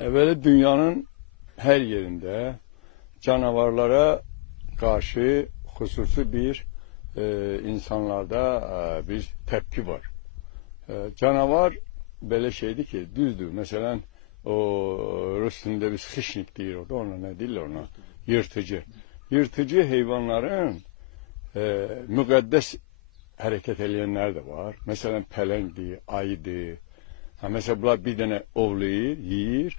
Evvela dünyanın her yerinde canavarlara karşı hususi bir insanlarda bir tepki var. Canavar böyle şeydi ki düzdür. Mesela o Rus dilinde biz hışnik diyor. Ona ne diyorlar ona? Yırtıcı. Yırtıcı hayvanların müqəddəs hareket edenler de var. Mesela pelenkdi, aydı. Ha mesela bunlar bir tane ovlayır, yiyir.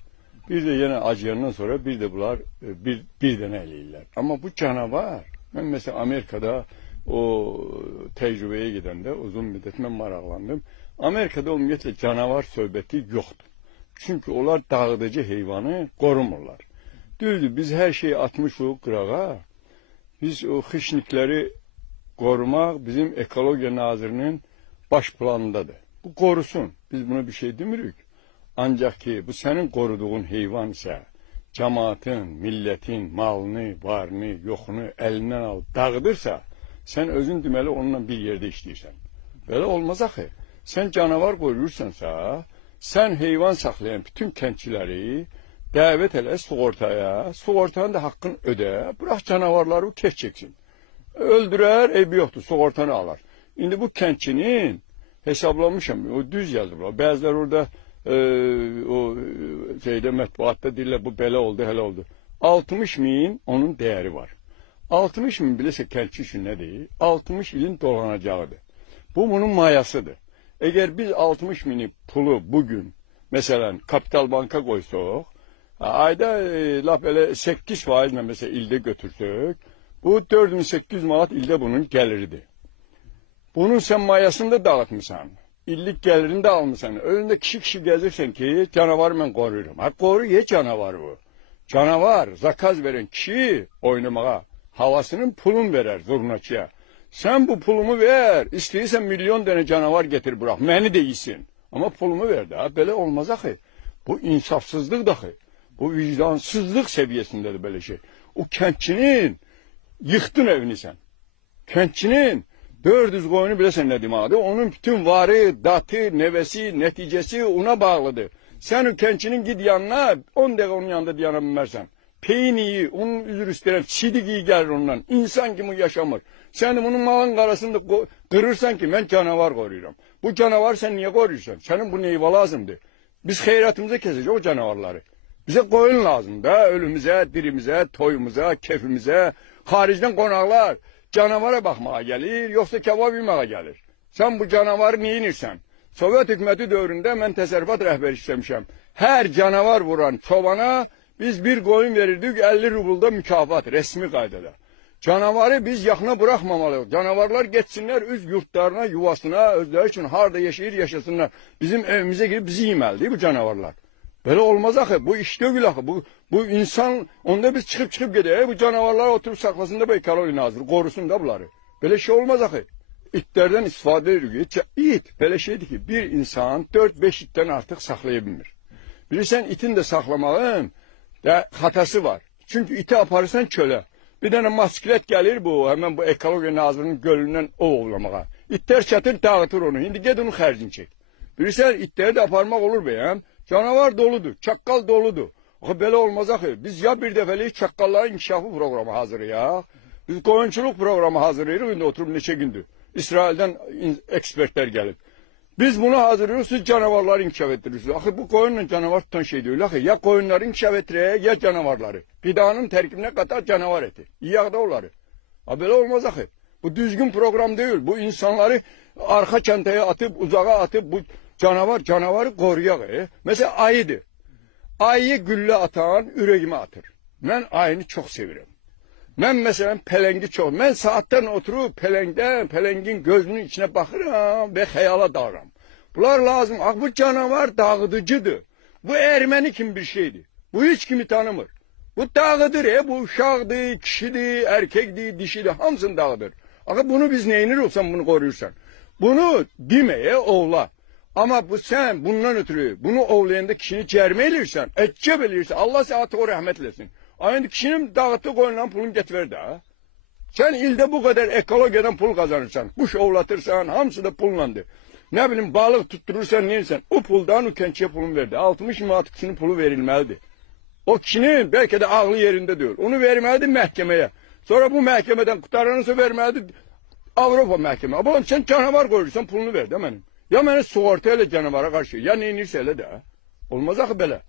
Bir de yine acıyandan sonra bir de bunlar bir tane eləyirlər. Ama bu canavar, ben mesela Amerika'da o tecrübeye gidende uzun müddet ben maraqlandım. Amerika'da ümumiyyətlə canavar söhbəti yoktur. Çünkü onlar dağıdıcı heyvanı korumurlar. Düzdür, biz her şeyi atmışıq qırağa. Biz o xışnikləri korumak bizim Ekologiya Nazirinin baş planındadır. Bu korusun. Biz buna bir şey demirik. Ancak ki bu senin koruduğun heyvan ise cemaatin, milletin malını, varını, yoxunu elinden al, dağıdırsa sen özün deməli onunla bir yerde işləyirsən. Böyle olmaz axı. Sen canavar koruyursansa, sen heyvan saxlayan bütün kəndçiləri dəvət elə sığortaya, sığortanın da haqqını öde, bırak canavarları o keş çeksin. Öldürer, eybi yoktur, sığortanı alar. İndi bu kəndçinin hesablamışam, o düz yazdılar. Bəziləri orada o şeydə mətbuatda deyirlər, bu belə oldu, hələ oldu. 60.000 onun değeri var. 60.000 bilirsə kəndçi üçün nə deyir? 60 ilin dolanacağıdır. Bu bunun mayasıdır. Eğer biz 60.000 pulu bugün mesela Kapital Banka koysak, ayda laf elə 8% mesela ildə götürsək, bu 4800 manat ildə bunun gəliridir. Bunun sen mayasını da dağıtmışsan, illik gelirini de almışsan, önünde kişi gezirsen ki canavar ben koruyurum. Ha koru ye canavar bu. Canavar, zakaz veren kişi oynamaya, havasının pulun verer zurnaçıya. Sen bu pulumu ver, istəyirsən milyon tane canavar getir bırak, məni de iyisin. Ama pulumu ver de, böyle olmaz axı. Bu insafsızlık dahi, bu vicdansızlık seviyesindedir böyle şey. O kəndçinin yıktın evini sen. Kəndçinin 400 qoyunu biləsən nə deməkdir? Onun bütün varı, datı, nevesi, neticesi ona bağlıdır. Sen o kəndçinin gid yanına, 10 dəqiqə onun yanında diyana bilmərsən. Peyniyi, onun üzür istəyirəm, sidiqiyi gəlir ondan. İnsan kimi yaşamır. Sen bunun malın qarasında qırırsan ki, mən canavar qoruyuram. Bu canavar sen niye qoruyursan? Senin bu neyva lazımdır? Biz xeyratımıza kesəcək o canavarları. Bize qoyun lazım da, ölümüze, dirimize, toyumuza, kefimize, haricdən qonaqlar. Canavara bakmaya gelir, yoksa kebap yemeye gelir. Sen bu canavarı niye inirsən? Sovyet hükümeti dövründe ben təsərrüfat rəhbəri işlemişim. Her canavar vuran çobana biz bir koyun verirdik 50 rubulda mükafat, resmi kaydada. Canavarı biz yaxına bırakmamalıyız. Canavarlar geçsinler öz yurtlarına, yuvasına, özleri için harda yaşayır yaşasınlar. Bizim evimize girip bizi yeməli değil bu canavarlar. Böyle olmaz axı. Bu iş değil axı. Bu insan, onda biz çıkıp gidelim. Bu canavarlar oturup saklasın da bu Ekologiya Naziri korusun da bunları. Böyle şey olmaz axı. İtlerden istifade ediyor. İt böyle şeydi ki bir insan 4-5 itten artık saklayabilmir. Bilirsen itin de saklamağın da hatası var. Çünkü iti aparırsan çöle. Bir tane masklet gelir bu hemen bu Ekologiya Nazirinin gölünden o ovlamağa. İtler çatır dağıtır onu. Şimdi ged onun xərcini çek. Bilirsen itleri de aparmak olur beyəm. Canavar doludur, çakkal doludur. Axı belə olmaz axı. Biz ya bir dəfəlik çakkalların inkişafı programı hazırlayaq. Biz qoyunçuluq programı hazırlayırıq. İndi oturup neçə gündür. İsrail'den ekspertler gelip. Biz bunu hazırlıyoruz, siz canavarları inkişaf ettirirsiniz. Axı bu koyunla canavar tutan şey değil. Axı ya koyunları inkişaf ettirək, ya canavarları. Gıdanın tərkibine katar canavar eti. Yiyaq da onları. Ha belə olmaz axı. Bu düzgün program değil. Bu insanları arka çantaya atıp, uzağa atıp bu canavarı koruyaq. Mesela ayıdır. Ayı gülle atan ürəyimə atır. Ben ayını çok seviyorum. Ben mesela pelengi çok. Ben saatten oturup pelengin gözünün içine bakıram ve hayala dalıram. Bunlar lazım. Bu canavar dağıdıcıdır. Bu Ermeni kim bir şeydi. Bu hiç kimi tanımır. Bu dağıdır. Bu uşaqdır, kişidir, erkekdir, dişidir. Hamısını dağıdır. Bunu biz neyinir olsan bunu koruyursan. Bunu demeye oğla. Ama bu sen bundan ötürü bunu ovlayanda kişini cərmə eləyirsən, ətcəb eləyirsən. Allah səhətə o rəhmət eləsin. Aynı kişinin dağıttığı qoyundan pulunu getver də. Sen ildə bu kadar ekologiyadan pul kazanırsan, kuş ovlatırsan, hamısı da pullandı. ne bileyim balık tutturursan neysen o puldan o kençiye pulunu verdi. 60 manat kişinin pulu verilmelidir. O kişinin belki de ağlı yerinde diyor. Onu vermelidir mahkemeye. Sonra bu mahkemeden kurtaranırsa vermelidir Avrupa mahkeme. Ama sen canavar koyursan pulunu ver de benim. Ya beni sığortayla canavara karşı ya neyinirse elə də. Olmaz axı belə.